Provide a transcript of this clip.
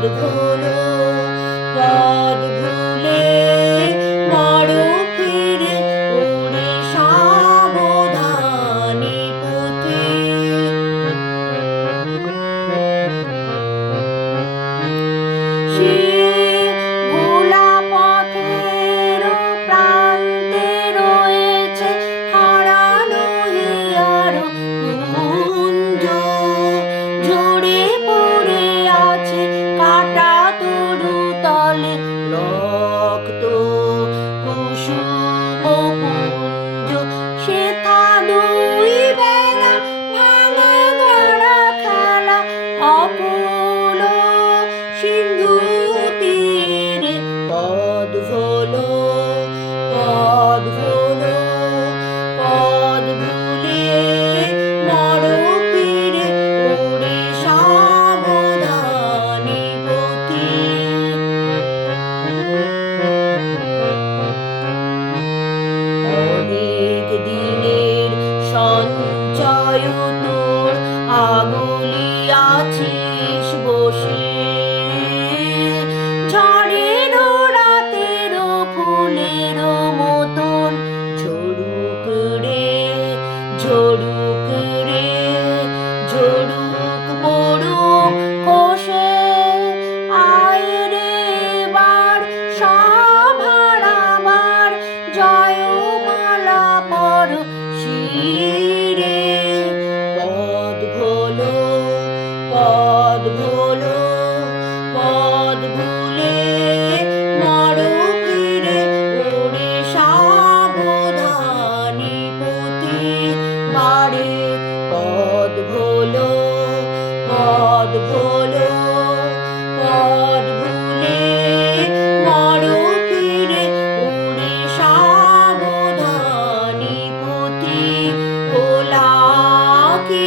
পদ ভুলো পদ ভুলে মরো ফিরে ওরে সাবধানী পথে। সে ভোলা পথের প্রান্তে রয়েছে হারানো হিয়ার কুঞ্জ, ঝরে পড়ে আছে কাটা তরু তলে রক্ত কুসুম পুঞ্জ। সেথা দুই বেলা ভাঙা গড়া খেলা অপূর্ণ সিন্ধু তীরে পদ ভোলো পদ ভোলো পদ ভুলে মরো ফিরে ওরে সাবধানী পথে। অনেক দিনের সঞ্চয় তোর আগুলিয়াছিস বসে, ঝড়ের রাতের ফুলের মতন ঝরুক রে ঝরুক রে ঝরুক পড়ুক খসে। আয় রে বার সভার আমার জয়মালা পর শিরে। পদ ভোলো পদ ভোলো পদ ভুলে মরো ফিরে ওরে সাবধানী পথে। বারে পদ ভোলো পদ ভোলো পদ ভুলে মরো ফিরে ওরে সাবধানী পথে। ভোলা কি